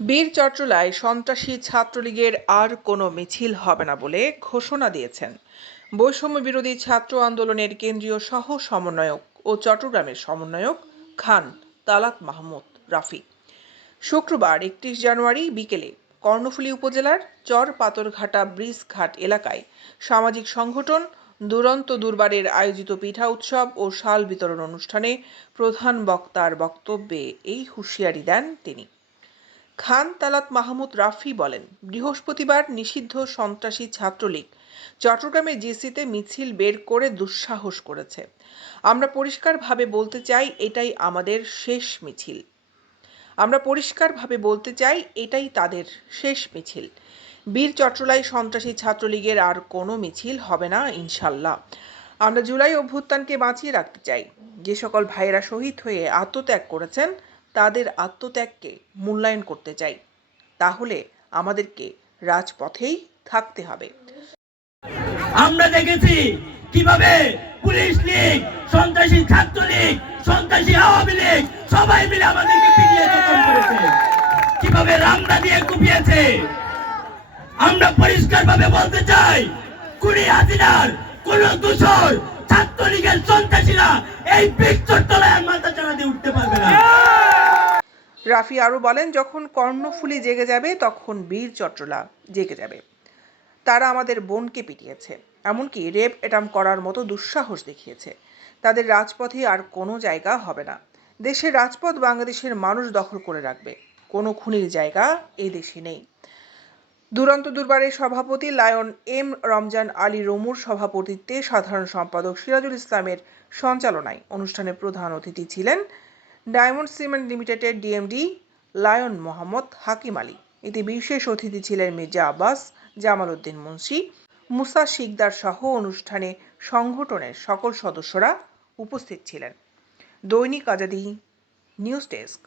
বীর চট্টলায় সন্ত্রাসী ছাত্রলীগের আর কোনো মিছিল হবে না বলে ঘোষণা দিয়েছেন বৈষম্য বিরোধী ছাত্র আন্দোলনের কেন্দ্রীয় সহ সমন্বয়ক ও চট্টগ্রামের সমন্বয়ক খান তালাত মাহমুদ রাফি। শুক্রবার 31 জানুয়ারি বিকেলে কর্ণফুলী উপজেলার চর পাথরঘাটা ব্রিজ ঘাট এলাকায় সামাজিক সংগঠন দুরন্ত দুর্বারের আয়োজিত পিঠা উৎসব ও শাল বিতরণ অনুষ্ঠানে প্রধান বক্তার বক্তব্যে এই হুঁশিয়ারি দেন তিনি। খান তালাত মাহমুদ রাফি বলেন, বৃহস্পতিবার নিষিদ্ধ সন্ত্রাসী ছাত্রলীগ চট্টগ্রামের জিসিতে মিছিল বের করে দুঃসাহস করেছে। আমরা পরিষ্কারভাবে বলতে চাই এটাই আমাদের শেষ মিছিল। এটাই তাদের শেষ মিছিল। বীর চট্টলায় সন্ত্রাসী ছাত্রলীগের আর কোনো মিছিল হবে না ইনশাল্লাহ। আমরা জুলাই অভ্যুত্থানকে বাঁচিয়ে রাখতে চাই। যে সকল ভাইয়েরা শহীদ হয়ে আত্মত্যাগ করেছেন তাদের আত্মত্যাগকে মূল্যায়ন করতে চাই। তাহলে আমাদেরকে রাজপথেই থাকতে হবে। আমরা দেখেছি কিভাবে পুলিশ লীগ, সন্ত্রাসী ছাত্রলীগ, সন্ত্রাসী আওয়ামী লীগ সবাই মিলে আমাদেরকে পিটিয়ে দখল করেছে, কিভাবে রামদা দিয়ে কুপিয়েছে। আমরা পরিষ্কারভাবে বলতে চাই, কুড়ি হাসিনার কোন দূষর ছাত্রলীগের সন্ত্রাসীরা এই বীর চট্টলায় মাথা চাড়া দিয়ে উঠতে পারবে না। রাফি আরো বলেন, যখন কর্ণফুলী জেগে যাবে তখন বীর চট্টলা জেগে যাবে। তারা আমাদের বোনকে পিটিয়েছে, এমনকি রেপ অ্যাটেম্প করার মতো দুঃসাহস দেখিয়েছে। তাদের রাজপথে আর কোনো জায়গা হবে না। দেশের রাজপথ বাংলাদেশের মানুষ দখল করে রাখবে। কোনো খুনির জায়গা এই দেশে নেই। দুরন্ত দুর্বারের সভাপতি লায়ন এম রমজান আলী রমুর সভাপতিত্বে সাধারণ সম্পাদক সিরাজুল ইসলামের সঞ্চালনায় অনুষ্ঠানে প্রধান অতিথি ছিলেন ডায়মন্ড সিমেন্ট লিমিটেডের ডিএমডি লায়ন মোহাম্মদ হাকিম আলী। এতে বিশেষ অতিথি ছিলেন মির্জা আব্বাস, জামাল উদ্দিন মুন্সি, মুসা শিকদার সহ অনুষ্ঠানে সংগঠনের সকল সদস্যরা উপস্থিত ছিলেন। দৈনিক আজাদী নিউজ ডেস্ক।